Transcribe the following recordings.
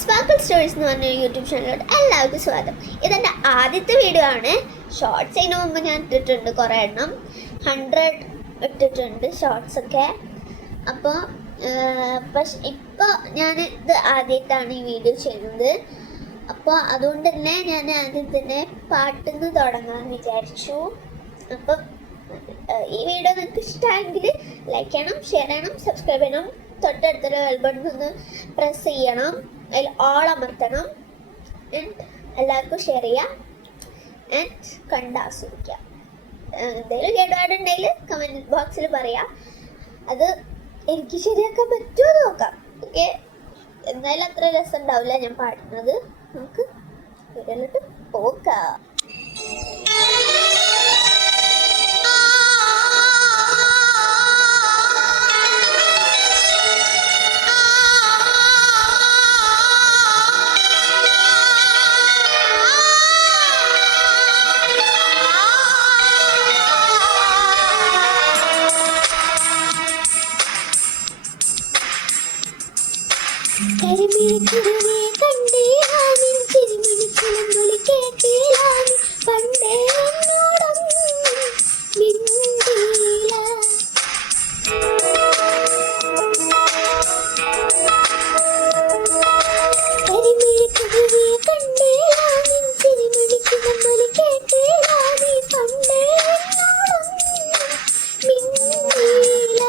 Sparkle stories എന്ന് പറഞ്ഞ YouTube ചാനലിലോട്ട് എല്ലാവർക്കും സ്വാഗതം. ഇതെൻ്റെ ആദ്യത്തെ വീഡിയോ ആണ്. ഷോർട്സ് അതിന് മുമ്പ് ഞാൻ ഇട്ടിട്ടുണ്ട്, കുറേ എണ്ണം 100 ഇട്ടിട്ടുണ്ട് ഷോർട്സൊക്കെ. അപ്പോൾ പക്ഷെ ഇപ്പോൾ ഞാൻ ഇത് ആദ്യമായിട്ടാണ് ഈ വീഡിയോ ചെയ്യുന്നത്. അപ്പോൾ അതുകൊണ്ട് തന്നെ ഞാൻ ആദ്യം തന്നെ പാട്ടിൽ നിന്ന് തുടങ്ങാമെന്ന് വിചാരിച്ചു. അപ്പം ഈ വീഡിയോ നിങ്ങൾക്ക് ഇഷ്ടമായെങ്കിൽ ലൈക്ക് ചെയ്യണം, ഷെയർ ചെയ്യണം, സബ്സ്ക്രൈബ് ചെയ്യണം. തൊട്ടടുത്തുള്ള ബെൽ ബട്ടൺ ഒന്ന് പ്രസ് ചെയ്യണം, അതിൽ ഓൾ അമർത്തണം. ആൻഡ് എല്ലാവർക്കും ഷെയർ ചെയ്യാം ആൻഡ് കണ്ടാസ്വദിക്കാം. എന്തെങ്കിലും കേടുപാടുണ്ടെങ്കിൽ കമൻറ്റ് ബോക്സിൽ പറയാം. അത് എനിക്ക് ശരിയാക്കാൻ പറ്റുമോ നോക്കാം. ഓക്കെ, എന്തായാലും അത്ര രസം ഉണ്ടാവില്ല ഞാൻ പാടുന്നത്. നമുക്ക് വീഡിയോയിലോട്ട് പോകാം. കരിമിഴിക്കുരുവേ കണ്ടേലാനിൻ ചിരിമിഴിക്കുലമ്പൊലി കേട്ടേലാനി പണ്ടേ എന്നോടൊന്നും മിണ്ടീല. കരിമിഴിക്കുരുവേ കണ്ടേലാനിൻ ചിരിമിഴിക്കുലമ്പൊലി കേട്ടേലാനി പണ്ടേ എന്നോടൊന്നും മിണ്ടീല.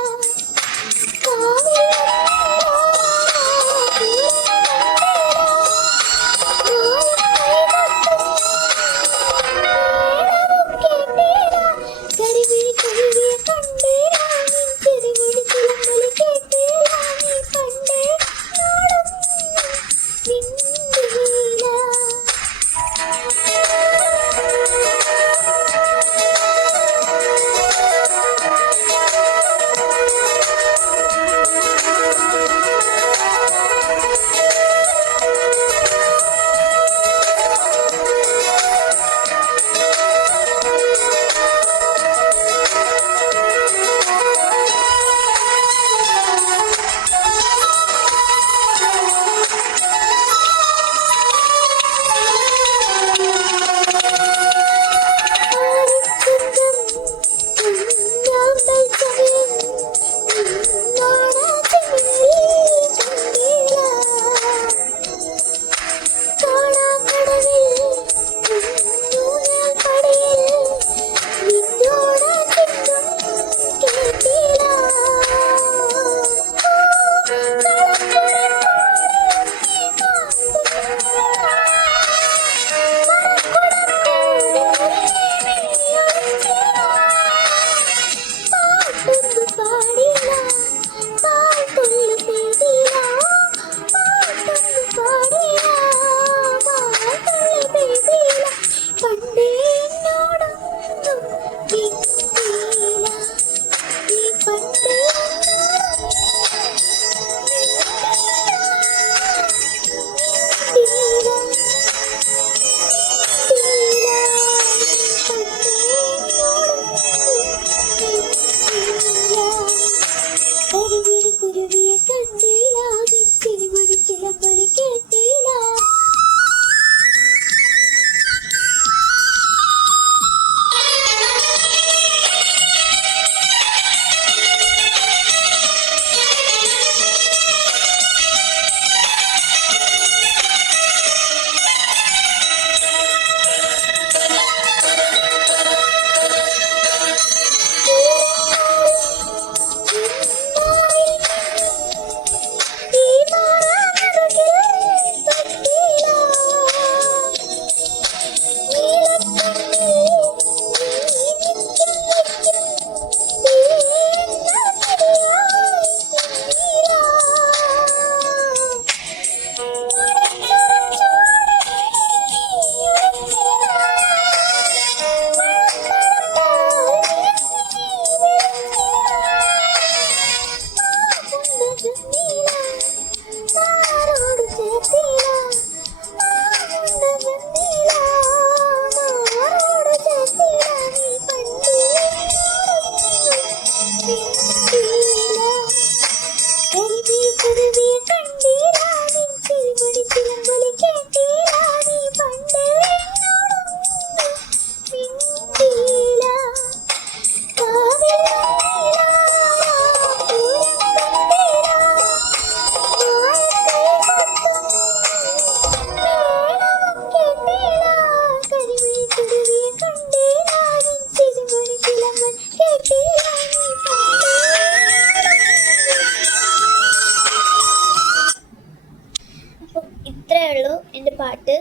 ഇത്രയേ ഉള്ളൂ എൻ്റെ പാട്ട്.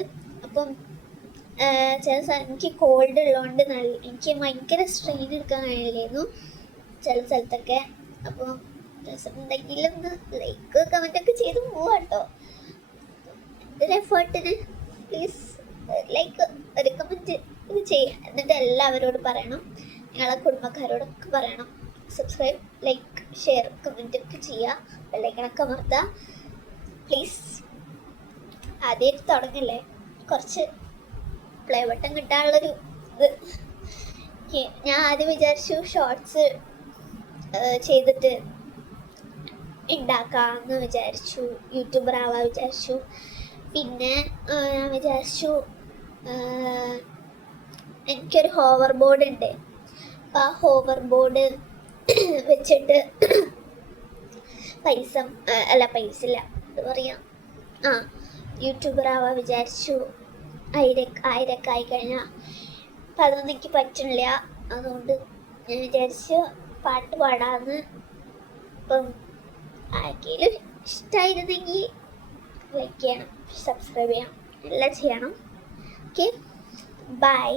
അപ്പം ചില എനിക്ക് കോൾഡ് ഉള്ളതുകൊണ്ട് എനിക്ക് ഭയങ്കര സ്ട്രെയിൻ എടുക്കാൻ കഴിയില്ലായിരുന്നു ചില സ്ഥലത്തൊക്കെ. അപ്പോൾ രസമുണ്ടെങ്കിലും ലൈക്ക് കമൻറ്റൊക്കെ ചെയ്ത് പോവാട്ടോ. എന്തൊരു എഫേർട്ടിന് പ്ലീസ് ലൈക്ക് ഒരു കമൻറ്റ് ചെയ്യുക. എന്നിട്ട് എല്ലാവരോട് പറയണം, നിങ്ങളെ കുടുംബക്കാരോടൊക്കെ പറയണം. സബ്സ്ക്രൈബ്, ലൈക്ക്, ഷെയർ, കമൻറ്റ് ഒക്കെ ചെയ്യുക. ബെല്ലൈക്കണൊക്കെ അമർത്തുക പ്ലീസ്. ആദ്യമായിട്ട് തുടങ്ങല്ലേ, കുറച്ച് പ്ലേ ബട്ടൺ കിട്ടാനുള്ളൊരു ഇത്. ഞാൻ ആദ്യം വിചാരിച്ചു ഷോർട്സ് ചെയ്തിട്ട് ഉണ്ടാക്കാമെന്ന് വിചാരിച്ചു, യൂട്യൂബർ ആവാൻ വിചാരിച്ചു. പിന്നെ ഞാൻ വിചാരിച്ചു എനിക്കൊരു ഹോവർ ബോർഡ് ഉണ്ട്, അപ്പം ആ ഹോവർ ബോർഡ് വെച്ചിട്ട് പൈസ ഇല്ല എന്താ പറയുക, യൂട്യൂബർ ആവാൻ വിചാരിച്ചു. ആയിരൊക്കെ ആയിക്കഴിഞ്ഞാൽ അപ്പം അതൊന്നും എനിക്ക് പറ്റണില്ല. അതുകൊണ്ട് ഞാൻ വിചാരിച്ചു പാട്ട് പാടാമെന്ന്. അപ്പം ആർക്കെങ്കിലും ഇഷ്ടമായിരുന്നെങ്കിൽ ലൈക്ക് ചെയ്യണം, സബ്സ്ക്രൈബ് ചെയ്യണം, എല്ലാം ചെയ്യണം. Okay, by.